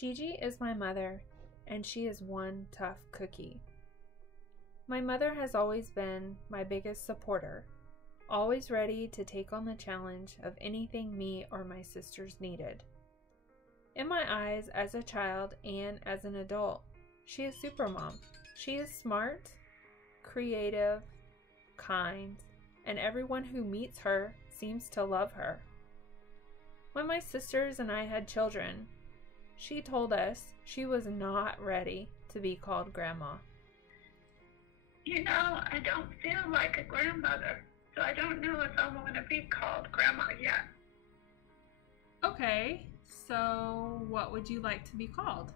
Gigi is my mother, and she is one tough cookie. My mother has always been my biggest supporter, always ready to take on the challenge of anything me or my sisters needed. In my eyes, as a child and as an adult, she is supermom. She is smart, creative, kind, and everyone who meets her seems to love her. When my sisters and I had children, she told us she was not ready to be called grandma. You know, I don't feel like a grandmother, so I don't know if I want to be called grandma yet. Okay, so what would you like to be called?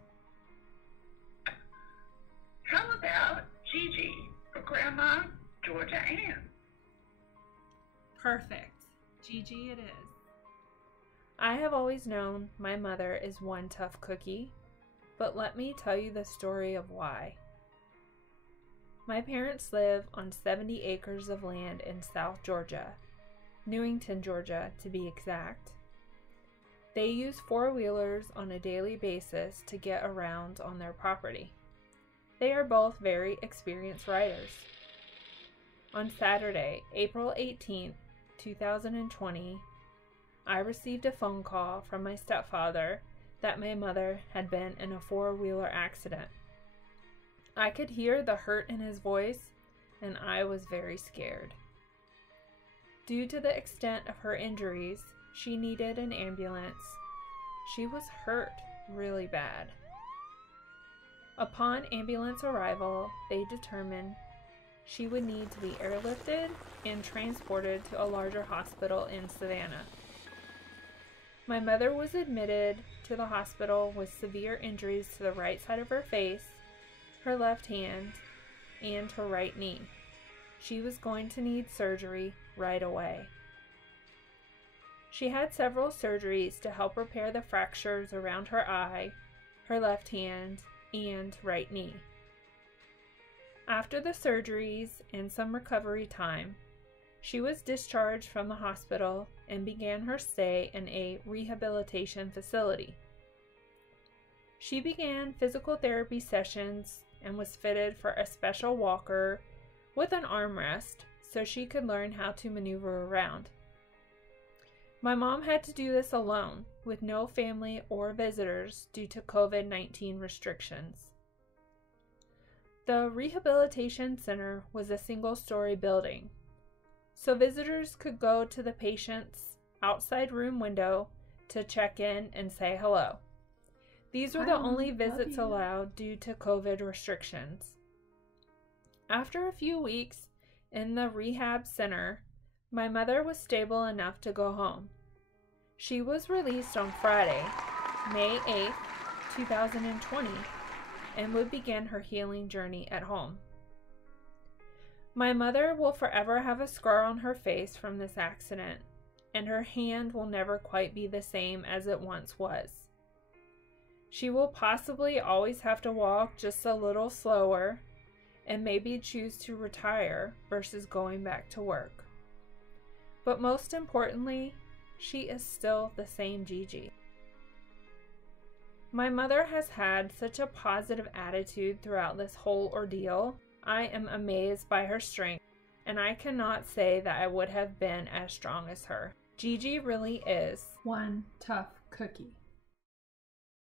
How about Gigi for Grandma Georgia Ann? Perfect. Gigi it is. I have always known my mother is one tough cookie, but let me tell you the story of why. My parents live on 70 acres of land in South Georgia, Newington, Georgia to be exact. They use four-wheelers on a daily basis to get around on their property. They are both very experienced riders. On Saturday, April 18th, 2020, I received a phone call from my stepfather that my mother had been in a four-wheeler accident. I could hear the hurt in his voice, and I was very scared. Due to the extent of her injuries, she needed an ambulance. She was hurt really bad. Upon ambulance arrival, they determined she would need to be airlifted and transported to a larger hospital in Savannah. My mother was admitted to the hospital with severe injuries to the right side of her face, her left hand, and her right knee. She was going to need surgery right away. She had several surgeries to help repair the fractures around her eye, her left hand, and right knee. After the surgeries and some recovery time, she was discharged from the hospital and began her stay in a rehabilitation facility. She began physical therapy sessions and was fitted for a special walker with an armrest so she could learn how to maneuver around. My mom had to do this alone with no family or visitors due to COVID-19 restrictions. The rehabilitation center was a single-story building, so visitors could go to the patient's outside room window to check in and say hello. These were the only visits allowed due to COVID restrictions. After a few weeks in the rehab center, my mother was stable enough to go home. She was released on Friday, May 8th, 2020, and would begin her healing journey at home. My mother will forever have a scar on her face from this accident, and her hand will never quite be the same as it once was. She will possibly always have to walk just a little slower and maybe choose to retire versus going back to work. But most importantly, she is still the same Gigi. My mother has had such a positive attitude throughout this whole ordeal. I am amazed by her strength, and I cannot say that I would have been as strong as her. Gigi really is one tough cookie.